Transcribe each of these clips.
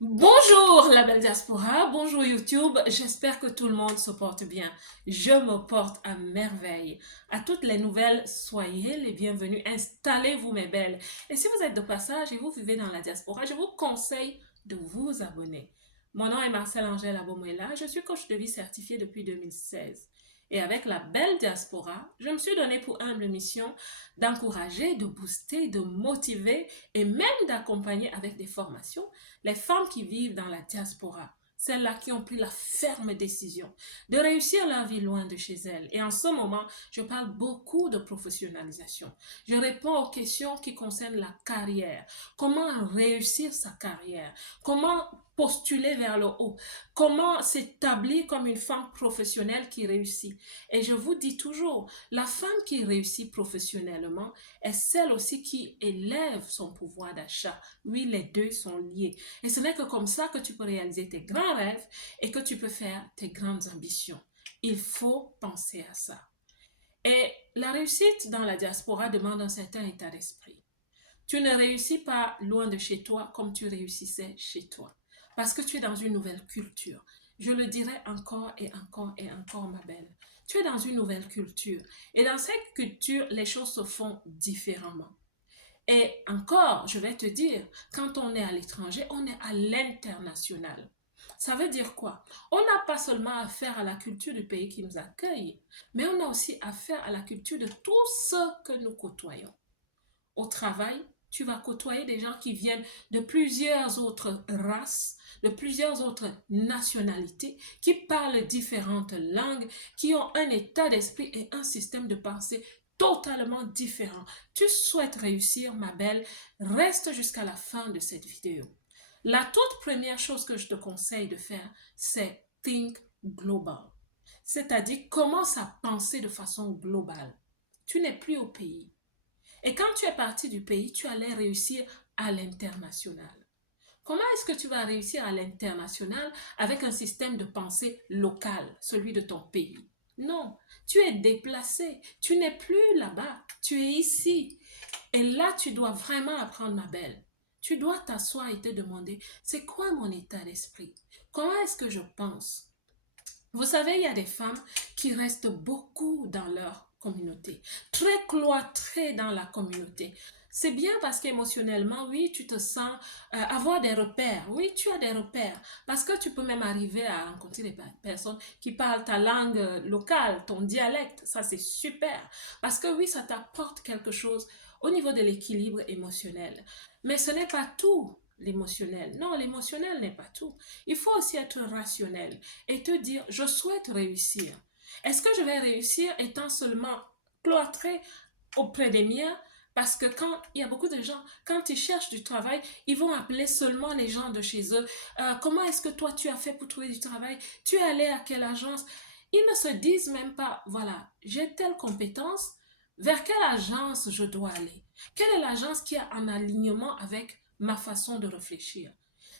Bonjour la belle diaspora, bonjour YouTube, j'espère que tout le monde se porte bien. Je me porte à merveille. À toutes les nouvelles, soyez les bienvenus, installez-vous mes belles. Et si vous êtes de passage et vous vivez dans la diaspora, je vous conseille de vous abonner. Mon nom est Marcel Angèle Abomuela, je suis coach de vie certifié depuis 2016. Et avec la belle diaspora, je me suis donné pour humble mission d'encourager, de booster, de motiver et même d'accompagner avec des formations les femmes qui vivent dans la diaspora, celles-là qui ont pris la ferme décision de réussir leur vie loin de chez elles. Et en ce moment, je parle beaucoup de professionnalisation. Je réponds aux questions qui concernent la carrière. Comment réussir sa carrière? Comment postuler vers le haut? Comment s'établir comme une femme professionnelle qui réussit? Et je vous dis toujours, la femme qui réussit professionnellement est celle aussi qui élève son pouvoir d'achat. Oui, les deux sont liés. Et ce n'est que comme ça que tu peux réaliser tes grands rêves et que tu peux faire tes grandes ambitions. Il faut penser à ça. Et la réussite dans la diaspora demande un certain état d'esprit. Tu ne réussis pas loin de chez toi comme tu réussissais chez toi. Parce que tu es dans une nouvelle culture. Je le dirai encore et encore et encore, ma belle. Tu es dans une nouvelle culture. Et dans cette culture, les choses se font différemment. Et encore, je vais te dire, quand on est à l'étranger, on est à l'international. Ça veut dire quoi? On n'a pas seulement affaire à la culture du pays qui nous accueille, mais on a aussi affaire à la culture de tous ceux que nous côtoyons. Au travail, tu vas côtoyer des gens qui viennent de plusieurs autres races, de plusieurs autres nationalités, qui parlent différentes langues, qui ont un état d'esprit et un système de pensée totalement différent. Tu souhaites réussir, ma belle, reste jusqu'à la fin de cette vidéo. La toute première chose que je te conseille de faire, c'est think global. C'est-à-dire commence à penser de façon globale. Tu n'es plus au pays. Et quand tu es parti du pays, tu allais réussir à l'international. Comment est-ce que tu vas réussir à l'international avec un système de pensée local, celui de ton pays? Non, tu es déplacé, tu n'es plus là-bas, tu es ici. Et là, tu dois vraiment apprendre, ma belle. Tu dois t'asseoir et te demander, c'est quoi mon état d'esprit? Comment est-ce que je pense? Vous savez, il y a des femmes qui restent beaucoup dans leur communauté, très cloîtrées dans la communauté. C'est bien parce qu'émotionnellement, oui, tu te sens avoir des repères. Oui, tu as des repères. Parce que tu peux même arriver à rencontrer des personnes qui parlent ta langue locale, ton dialecte. Ça, c'est super. Parce que oui, ça t'apporte quelque chose au niveau de l'équilibre émotionnel. Mais ce n'est pas tout l'émotionnel. Non, l'émotionnel n'est pas tout. Il faut aussi être rationnel et te dire, je souhaite réussir. Est-ce que je vais réussir étant seulement cloîtré auprès des miens? Parce que quand il y a beaucoup de gens, quand ils cherchent du travail, ils vont appeler seulement les gens de chez eux. Comment est-ce que toi tu as fait pour trouver du travail? Tu es allé à quelle agence? Ils ne se disent même pas, voilà, j'ai telle compétence, vers quelle agence je dois aller? Quelle est l'agence qui est en alignement avec ma façon de réfléchir?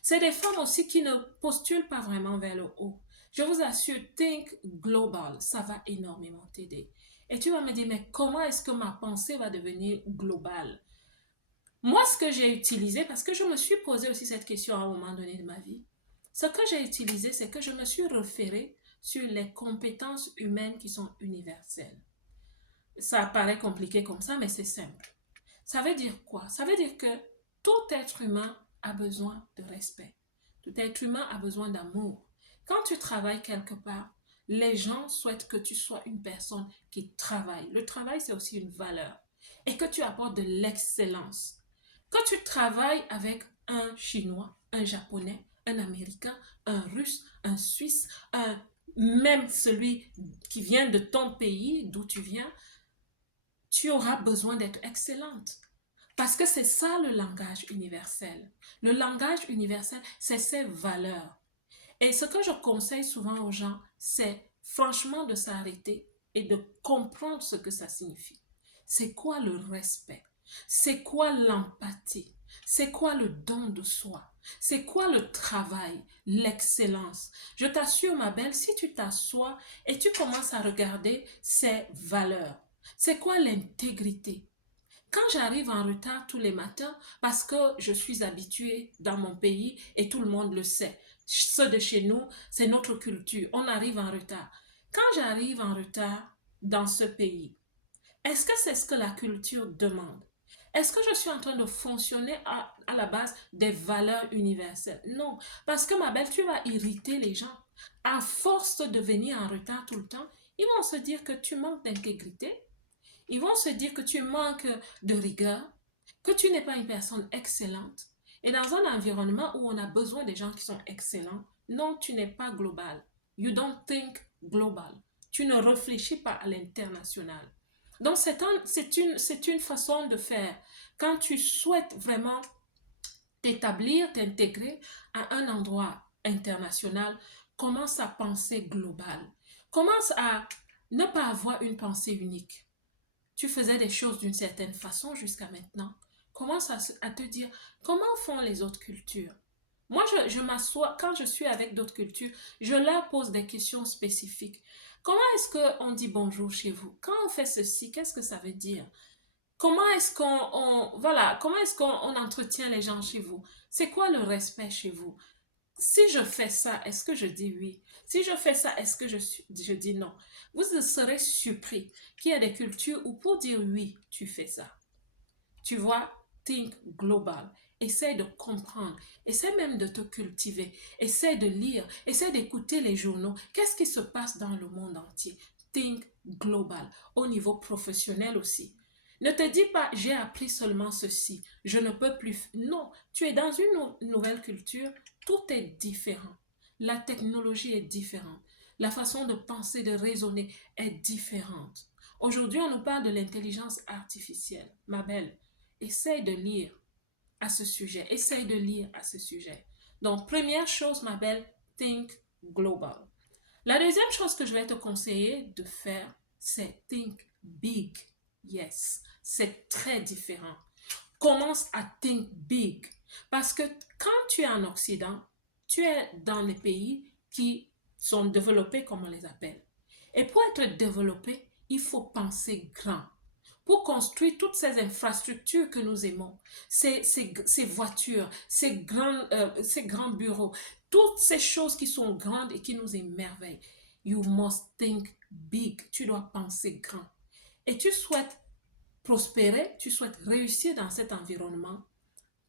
C'est des femmes aussi qui ne postulent pas vraiment vers le haut. Je vous assure, think global, ça va énormément t'aider. Et tu vas me dire, mais comment est-ce que ma pensée va devenir globale? Moi, ce que j'ai utilisé, parce que je me suis posé aussi cette question à un moment donné de ma vie, ce que j'ai utilisé, c'est que je me suis référée sur les compétences humaines qui sont universelles. Ça paraît compliqué comme ça, mais c'est simple. Ça veut dire quoi? Ça veut dire que tout être humain a besoin de respect. Tout être humain a besoin d'amour. Quand tu travailles quelque part, les gens souhaitent que tu sois une personne qui travaille. Le travail, c'est aussi une valeur. Et que tu apportes de l'excellence. Quand tu travailles avec un Chinois, un Japonais, un Américain, un Russe, un Suisse, même celui qui vient de ton pays, d'où tu viens, tu auras besoin d'être excellente. Parce que c'est ça le langage universel. Le langage universel, c'est ses valeurs. Et ce que je conseille souvent aux gens, c'est franchement de s'arrêter et de comprendre ce que ça signifie. C'est quoi le respect? C'est quoi l'empathie? C'est quoi le don de soi? C'est quoi le travail, l'excellence? Je t'assure, ma belle, si tu t'assois et tu commences à regarder ces valeurs, c'est quoi l'intégrité? Quand j'arrive en retard tous les matins, parce que je suis habituée dans mon pays et tout le monde le sait, ceux de chez nous, c'est notre culture, on arrive en retard. Quand j'arrive en retard dans ce pays, est-ce que c'est ce que la culture demande? Est-ce que je suis en train de fonctionner à la base des valeurs universelles? Non, parce que ma belle, tu vas irriter les gens. À force de venir en retard tout le temps, ils vont se dire que tu manques d'intégrité, ils vont se dire que tu manques de rigueur, que tu n'es pas une personne excellente. Et dans un environnement où on a besoin des gens qui sont excellents, non, tu n'es pas global. You don't think global. Tu ne réfléchis pas à l'international. Donc, c'est une façon de faire. Quand tu souhaites vraiment t'établir, t'intégrer à un endroit international, commence à penser global. Commence à ne pas avoir une pensée unique. Tu faisais des choses d'une certaine façon jusqu'à maintenant. Commence à te dire comment font les autres cultures. Moi, je m'assois, quand je suis avec d'autres cultures, je leur pose des questions spécifiques. Comment est-ce qu'on dit bonjour chez vous? Quand on fait ceci, qu'est-ce que ça veut dire? Comment est-ce voilà, comment est-ce qu'on entretient les gens chez vous? C'est quoi le respect chez vous? Si je fais ça, est-ce que je dis oui? Si je fais ça, est-ce que je dis non? Vous serez surpris qu'il y a des cultures où pour dire oui, tu fais ça. Tu vois, think global. Essaie de comprendre. Essaie même de te cultiver. Essaie de lire. Essaie d'écouter les journaux. Qu'est-ce qui se passe dans le monde entier? Think global. Au niveau professionnel aussi. Ne te dis pas, j'ai appris seulement ceci. Je ne peux plus. Non, tu es dans une nouvelle culture. Tout est différent. La technologie est différente. La façon de penser, de raisonner est différente. Aujourd'hui, on nous parle de l'intelligence artificielle. Ma belle, essaye de lire à ce sujet. Essaye de lire à ce sujet. Donc, première chose, ma belle, think global. La deuxième chose que je vais te conseiller de faire, c'est think big. Yes, c'est très différent. Commence à think big. Parce que quand tu es en Occident, tu es dans les pays qui sont développés, comme on les appelle. Et pour être développé, il faut penser grand pour construire toutes ces infrastructures que nous aimons, ces voitures, ces grands bureaux, toutes ces choses qui sont grandes et qui nous émerveillent. You must think big. Tu dois penser grand. Et tu souhaites prospérer, tu souhaites réussir dans cet environnement,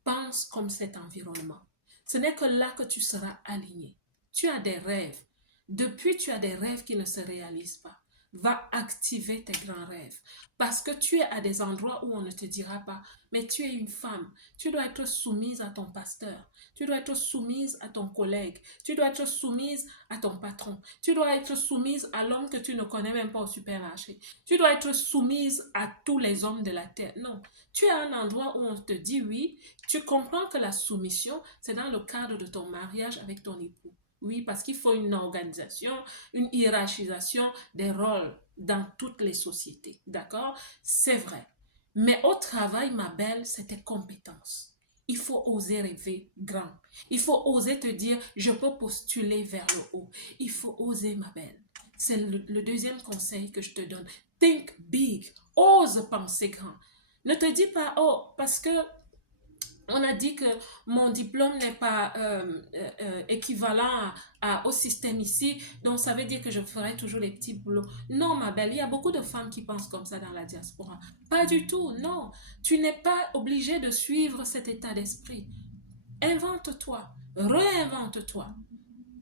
pense comme cet environnement. Ce n'est que là que tu seras aligné. Tu as des rêves. Depuis, tu as des rêves qui ne se réalisent pas. Va activer tes grands rêves. Parce que tu es à des endroits où on ne te dira pas, mais tu es une femme. Tu dois être soumise à ton pasteur. Tu dois être soumise à ton collègue. Tu dois être soumise à ton patron. Tu dois être soumise à l'homme que tu ne connais même pas au supermarché. Tu dois être soumise à tous les hommes de la terre. Non. Tu es à un endroit où on te dit oui. Tu comprends que la soumission, c'est dans le cadre de ton mariage avec ton époux. Oui, parce qu'il faut une organisation, une hiérarchisation des rôles dans toutes les sociétés. D'accord? C'est vrai. Mais au travail, ma belle, c'est tes compétences. Il faut oser rêver grand. Il faut oser te dire, je peux postuler vers le haut. Il faut oser, ma belle. C'est le deuxième conseil que je te donne. Think big. Ose penser grand. Ne te dis pas, oh, parce que on a dit que mon diplôme n'est pas équivalent au système ici, donc ça veut dire que je ferai toujours les petits boulots. Non, ma belle, il y a beaucoup de femmes qui pensent comme ça dans la diaspora. Pas du tout, non. Tu n'es pas obligé de suivre cet état d'esprit. Invente-toi, réinvente-toi.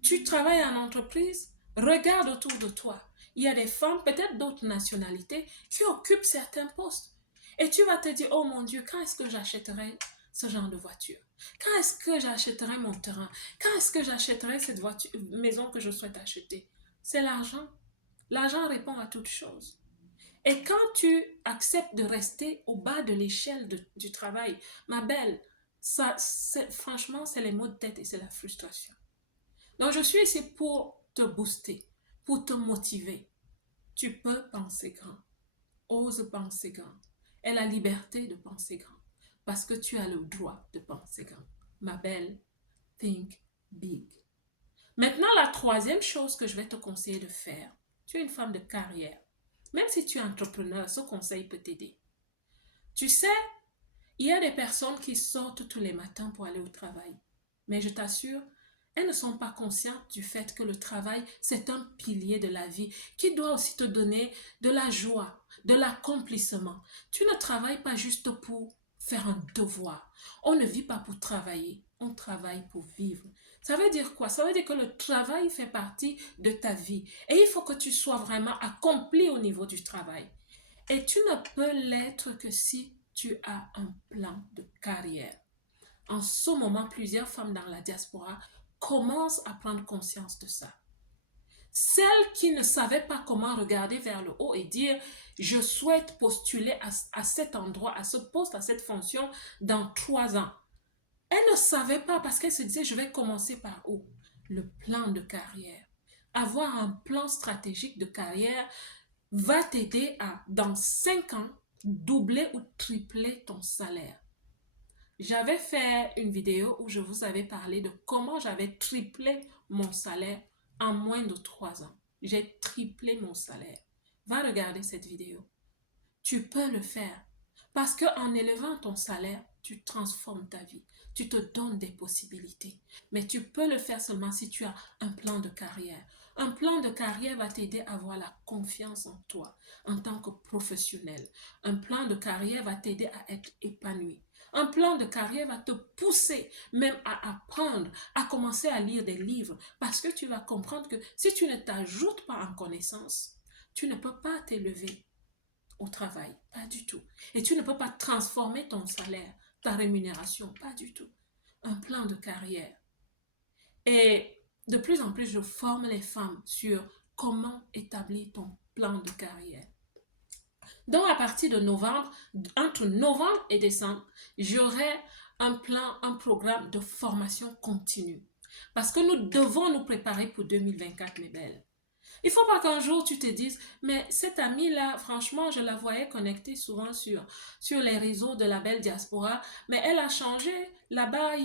Tu travailles en entreprise, regarde autour de toi. Il y a des femmes, peut-être d'autres nationalités, qui occupent certains postes. Et tu vas te dire, oh mon Dieu, quand est-ce que j'achèterai ce genre de voiture? Quand est-ce que j'achèterai mon terrain? Quand est-ce que j'achèterai cette maison que je souhaite acheter? C'est l'argent. L'argent répond à toute chose. Et quand tu acceptes de rester au bas de l'échelle du travail, ma belle, ça, franchement, c'est les maux de tête et c'est la frustration. Donc, je suis ici pour te booster, pour te motiver. Tu peux penser grand. Ose penser grand. Aie la liberté de penser grand. Parce que tu as le droit de penser grand. Ma belle, think big. Maintenant, la troisième chose que je vais te conseiller de faire. Tu es une femme de carrière. Même si tu es entrepreneur, ce conseil peut t'aider. Tu sais, il y a des personnes qui sortent tous les matins pour aller au travail. Mais je t'assure, elles ne sont pas conscientes du fait que le travail, c'est un pilier de la vie qui doit aussi te donner de la joie, de l'accomplissement. Tu ne travailles pas juste pour faire un devoir. On ne vit pas pour travailler, on travaille pour vivre. Ça veut dire quoi? Ça veut dire que le travail fait partie de ta vie et il faut que tu sois vraiment accompli au niveau du travail. Et tu ne peux l'être que si tu as un plan de carrière. En ce moment, plusieurs femmes dans la diaspora commencent à prendre conscience de ça. Celles qui ne savaient pas comment regarder vers le haut et dire, je souhaite postuler à cet endroit, à ce poste, à cette fonction dans 3 ans. Elles ne savaient pas parce qu'elles se disaient, je vais commencer par où? Le plan de carrière. Avoir un plan stratégique de carrière va t'aider à, dans 5 ans, doubler ou tripler ton salaire. J'avais fait une vidéo où je vous avais parlé de comment j'avais triplé mon salaire en moins de 3 ans. J'ai triplé mon salaire. Va regarder cette vidéo. Tu peux le faire parce qu'en élevant ton salaire, tu transformes ta vie. Tu te donnes des possibilités. Mais tu peux le faire seulement si tu as un plan de carrière. Un plan de carrière va t'aider à avoir la confiance en toi en tant que professionnel. Un plan de carrière va t'aider à être épanoui. Un plan de carrière va te pousser même à apprendre, à commencer à lire des livres parce que tu vas comprendre que si tu ne t'ajoutes pas en connaissance, tu ne peux pas t'élever au travail, pas du tout. Et tu ne peux pas transformer ton salaire, ta rémunération, pas du tout. Un plan de carrière. Et de plus en plus, je forme les femmes sur comment établir ton plan de carrière. Donc, à partir de novembre, entre novembre et décembre, j'aurai un plan, un programme de formation continue. Parce que nous devons nous préparer pour 2024, mes belles. Il ne faut pas qu'un jour tu te dises, mais cette amie-là, franchement, je la voyais connectée souvent sur les réseaux de la belle diaspora, mais elle a changé. Là-bas,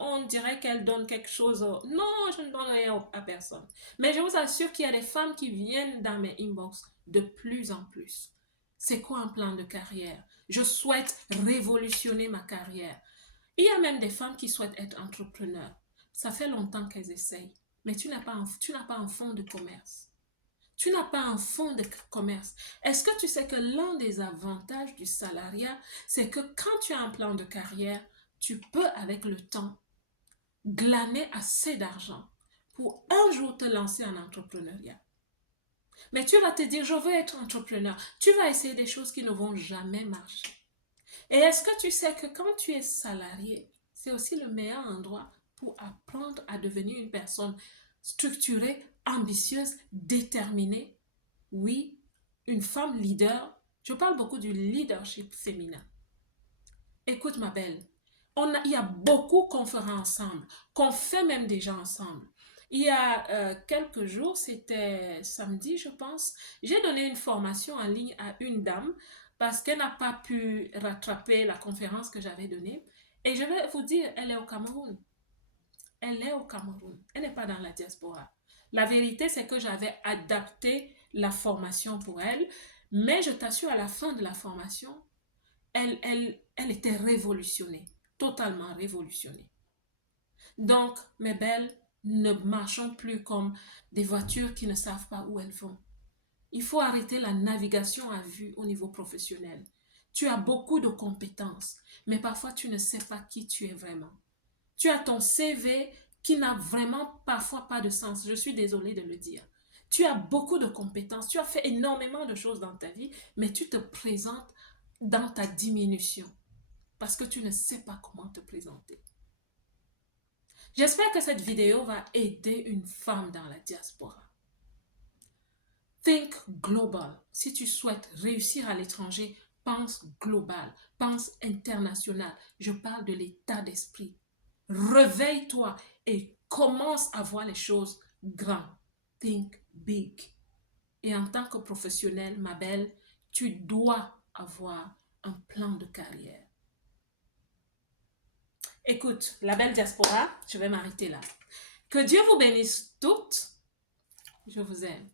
on dirait qu'elle donne quelque chose. Non, je ne donne rien à personne. Mais je vous assure qu'il y a des femmes qui viennent dans mes inbox de plus en plus. C'est quoi un plan de carrière? Je souhaite révolutionner ma carrière. Il y a même des femmes qui souhaitent être entrepreneurs. Ça fait longtemps qu'elles essayent. Mais tu n'as pas un fonds de commerce. Tu n'as pas un fonds de commerce. Est-ce que tu sais que l'un des avantages du salariat, c'est que quand tu as un plan de carrière, tu peux avec le temps glaner assez d'argent pour un jour te lancer en entrepreneuriat. Mais tu vas te dire, je veux être entrepreneur. Tu vas essayer des choses qui ne vont jamais marcher. Et est-ce que tu sais que quand tu es salarié, c'est aussi le meilleur endroit pour apprendre à devenir une personne structurée, ambitieuse, déterminée? Oui, une femme leader. Je parle beaucoup du leadership féminin. Écoute ma belle, il y a beaucoup qu'on fera ensemble, qu'on fait même déjà ensemble. Il y a quelques jours, c'était samedi je pense, j'ai donné une formation en ligne à une dame parce qu'elle n'a pas pu rattraper la conférence que j'avais donnée. Et je vais vous dire, elle est au Cameroun. Elle est au Cameroun. Elle n'est pas dans la diaspora. La vérité, c'est que j'avais adapté la formation pour elle, mais je t'assure, à la fin de la formation, elle était révolutionnée, totalement révolutionnée. Donc, mes belles, ne marchons plus comme des voitures qui ne savent pas où elles vont. Il faut arrêter la navigation à vue au niveau professionnel. Tu as beaucoup de compétences, mais parfois tu ne sais pas qui tu es vraiment. Tu as ton CV qui n'a vraiment parfois pas de sens. Je suis désolée de le dire. Tu as beaucoup de compétences, tu as fait énormément de choses dans ta vie, mais tu te présentes dans ta diminution parce que tu ne sais pas comment te présenter. J'espère que cette vidéo va aider une femme dans la diaspora. Think global. Si tu souhaites réussir à l'étranger, pense global, pense international. Je parle de l'état d'esprit. Réveille-toi et commence à voir les choses grand. Think big. Et en tant que professionnel, ma belle, tu dois avoir un plan de carrière. Écoute, la belle diaspora, je vais m'arrêter là. Que Dieu vous bénisse toutes. Je vous aime.